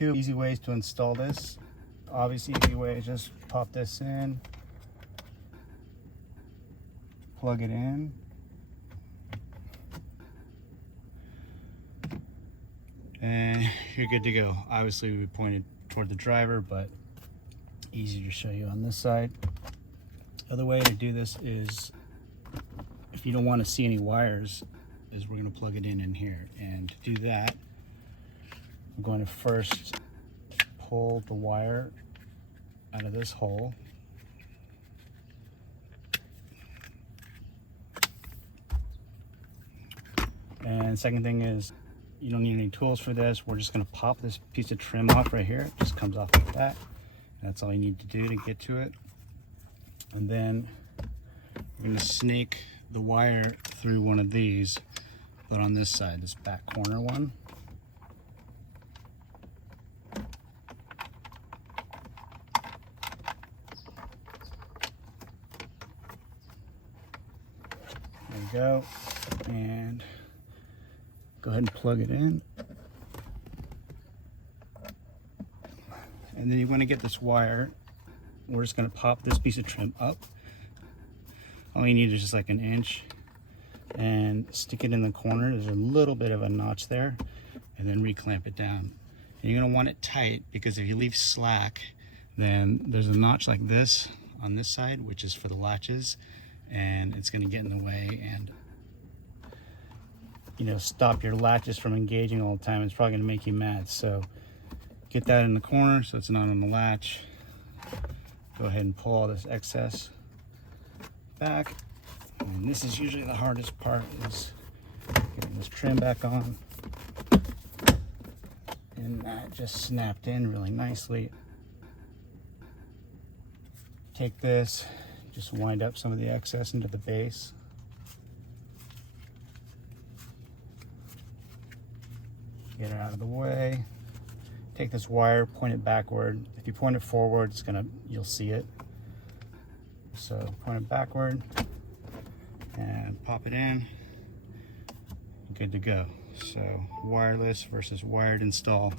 two easy ways to install this. Obviously, easy way is just pop this in, plug it in, and you're good to go. Obviously, we pointed toward the driver, but easier to show you on this side. Other way to do this is, if you don't want to see any wires, is we're going to plug it in here. And to do that, I'm going to first pull the wire out of this hole. And second thing is, you don't need any tools for this. We're just going to pop this piece of trim off right here. It just comes off like that. That's all you need to do to get to it. And then we're going to snake the wire through one of these, but on this side, this back corner one. There you go. And go ahead and plug it in. And then you want to get this wire. We're just going to pop this piece of trim up. All you need is just like an inch, and stick it in the corner. There's a little bit of a notch there, and then reclamp it down. And you're going to want it tight, because if you leave slack, then there's a notch like this on this side, which is for the latches, and it's going to get in the way and, you know, stop your latches from engaging all the time. It's probably going to make you mad. So get that in the corner so it's not on the latch. Go ahead and pull all this excess back. And this is usually the hardest part, is getting this trim back on. And that just snapped in really nicely. Take this, just wind up some of the excess into the base. Get it out of the way. Take this wire, point it backward. If you point it forward, you'll see it. So point it backward and pop it in. Good to go. So wireless versus wired install.